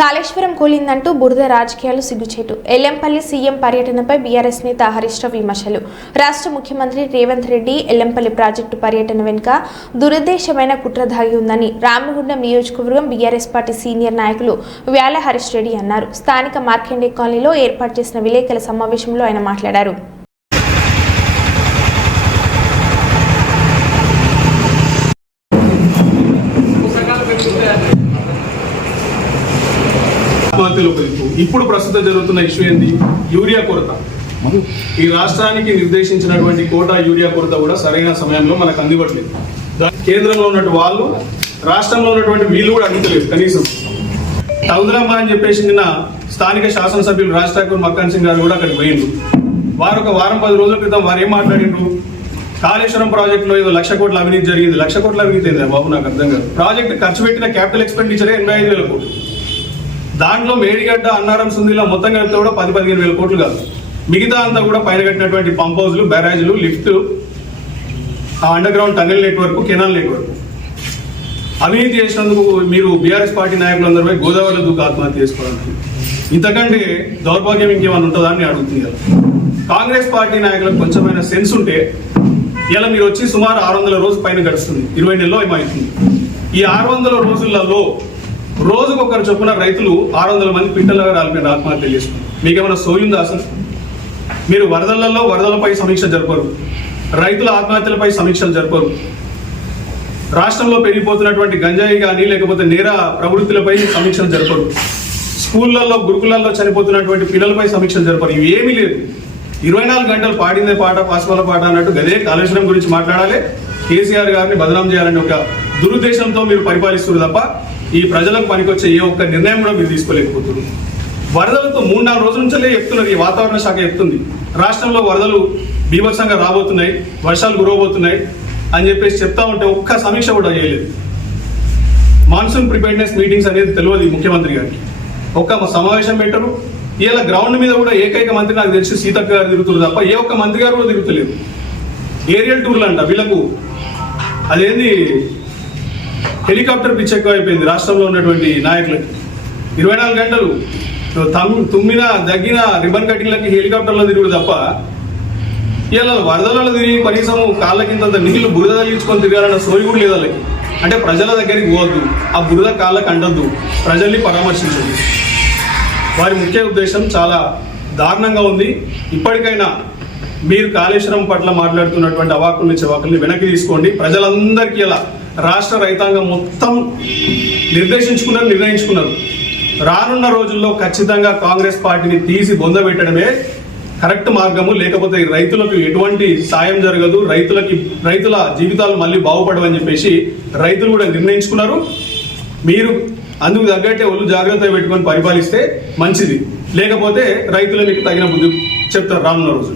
కాళేశ్వరం కూలిందంటూ బురద రాజకీయాలు సిగ్గుచేటు. ఎల్లంపల్లి సీఎం పర్యటనపై బీఆర్ఎస్ నేత హరీష్ రావు విమర్శలు. రాష్ట్ర ముఖ్యమంత్రి రేవంత్ రెడ్డి ఎల్లంపల్లి ప్రాజెక్టు పర్యటన వెనుక దురుద్దేశమైన కుట్ర దాగి ఉందని రామగుండం నియోజకవర్గం బీఆర్ఎస్ పార్టీ సీనియర్ నాయకులు వ్యాల హరీష్ రెడ్డి అన్నారు. స్థానిక మార్కెండే కాలనీలో ఏర్పాటు చేసిన విలేకరుల సమావేశంలో ఆయన మాట్లాడారు. ఆత్మహత్యలు పెరుగుతూ ఇప్పుడు ప్రస్తుతం జరుగుతున్న ఇష్యూ ఏంది? యూరియా కొరత. ఈ రాష్ట్రానికి నిర్దేశించినటువంటి కోటా యూరియా కొరత కూడా సరైన సమయంలో మనకు అందివ్వట్లేదు. కేంద్రంలో ఉన్నట్టు వాళ్ళు రాష్ట్రంలో ఉన్నటువంటి వీళ్ళు కూడా అందించలేదు కనీసం. టౌదరమ్మ అని చెప్పేసి నిన్న స్థానిక శాసనసభ్యులు రాజ్ ఠాకూర్ మక్కన్ సింగ్ గారు కూడా అక్కడికి పోయిండు వారు ఒక వారం పది రోజుల క్రితం వారు ఏం మాట్లాడిండ్రు? కాళేశ్వరం ప్రాజెక్టులో ఏదో లక్ష కోట్ల అవినీతి జరిగింది. లక్ష కోట్ల అవినీతి ఏంది బాబు నాకు అర్థం కాదు. ప్రాజెక్ట్ ఖర్చు పెట్టిన క్యాపిటల్ ఎక్స్పెండిచర్ ఎనభై ఐదు వేల కోట్లు. దాంట్లో మేడిగడ్డ అన్నారం సుందిలో మొత్తం కలిపితే కూడా పది పదిహేను వేల కోట్లు కాదు. మిగతా అంతా కూడా పైన కట్టినటువంటి పంప్ హౌస్లు బ్యారేజ్లు లిఫ్ట్ ఆ under ground tunnel network canal network అవినీతి చేసినందుకు మీరు బీఆర్ఎస్ పార్టీ నాయకులందరూ పోయి గోదావరిలో దూకు ఆత్మహత్య చేసుకోవాలంటే ఇంతకంటే దౌర్భాగ్యం ఇంకేమైనా ఉంటుందా అని అడుగుతుంది కాంగ్రెస్ పార్టీ నాయకులకు కొంచెమైన సెన్స్ ఉంటే ఇలా మీరు వచ్చి సుమారు ఆరు వందల రోజు పైన గడుస్తుంది. ఇరవై నెలలో ఏమవుతుంది? ఈ ఆరు వందల రోజులలో రోజుకొకరు చొప్పున రైతులు ఆరు వందల మంది పిట్టలుగా రాలిపోయిన ఆత్మహత్య చేసుకున్నారు మీకేమైనా సోయుందా అసలు? మీరు వరదలలో వరదలపై సమీక్ష జరపరు రైతుల ఆత్మహత్యలపై సమీక్షలు జరపరు రాష్ట్రంలో పెరిగిపోతున్నటువంటి గంజాయి కానీ లేకపోతే నేర ప్రవృత్తులపై సమీక్షలు జరపరు స్కూళ్ళల్లో గురుకులల్లో చనిపోతున్నటువంటి పిల్లలపై సమీక్షలు జరపరు ఇవి ఏమీ లేదు ఇరవై నాలుగు గంటలు పాడిందే పాట పాస్వాల పాట అన్నట్టు గదే కాలుష్యం గురించి మాట్లాడాలి. కేసీఆర్ గారిని బదనాం చేయాలని ఒక దురుద్దేశంతో మీరు పరిపాలిస్తున్నారు తప్ప ఈ ప్రజలకు పనికొచ్చే ఏ ఒక్క నిర్ణయం కూడా మీరు తీసుకోలేకపోతున్నారు. వరదలతో మూడు నాలుగు రోజుల నుంచే చెప్తున్నారు ఈ వాతావరణ శాఖ చెప్తుంది రాష్ట్రంలో వరదలు బీభత్సంగా రాబోతున్నాయి వర్షాలు గురవబోతున్నాయి అని చెప్పేసి చెప్తా ఉంటే ఒక్క సమీక్ష కూడా చేయలేదు. మాన్సూన్ ప్రిపేర్నెస్ మీటింగ్స్ అనేది తెలియదు ముఖ్యమంత్రి గారికి. ఒక్క సమావేశం పెట్టరు. ఇలా గ్రౌండ్ మీద కూడా ఏకైక మంత్రి నాకు తెలిసి సీతక్క గారు తిరుగుతున్నారు తప్ప ఏ ఒక్క మంత్రి గారు కూడా తిరుగుతలేదు. ఏరియల్ టూర్లు అంట వీళ్ళకు. అదేంది? హెలికాప్టర్ పిచ్ ఎక్కువ అయిపోయింది. రాష్ట్రంలో ఉన్నటువంటి నాయకులకి ఇరవై నాలుగు గంటలు తమ్ తుమ్మిన దగ్గిన రిబన్ కటింగ్లకి హెలికాప్టర్లో తిరుగుడు తప్ప ఇలా వరదలలో తిరిగి కనీసం కాళ్ళ కింద నీళ్ళు బురద తగిలించుకొని తిరగాలన్న సోయి కూడా లేదు వాళ్ళకి. అంటే ప్రజల దగ్గరికి పోవద్దు. ఆ బురద కాళ్ళకి అంటద్దు ప్రజల్ని పరామర్శించదు వారి ముఖ్య ఉద్దేశం చాలా దారుణంగా ఉంది. ఇప్పటికైనా మీరు కాళేశ్వరం పట్ల మాట్లాడుతున్నటువంటి అవాకుల్ని చవాకుల్ని వెనక్కి తీసుకోండి. ప్రజలందరికీ ఇలా రాష్ట్ర రైతాంగం మొత్తం నిర్దేశించుకున్నారు నిర్ణయించుకున్నారు. రానున్న రోజుల్లో ఖచ్చితంగా కాంగ్రెస్ పార్టీని తీసి బొందబెట్టడమే కరెక్ట్ మార్గము. లేకపోతే రైతులకు ఎటువంటి సాయం జరగదు. రైతులకి రైతుల జీవితాలు మళ్ళీ బాగుపడవని చెప్పేసి రైతులు కూడా నిర్ణయించుకున్నారు. మీరు అందుకు తగ్గట్టే ఒళ్ళు జాగ్రత్త పెట్టుకొని పరిపాలిస్తే మంచిది. లేకపోతే రైతులు మీకు తగిన బుద్ధి చెప్తారు రానున్న రోజు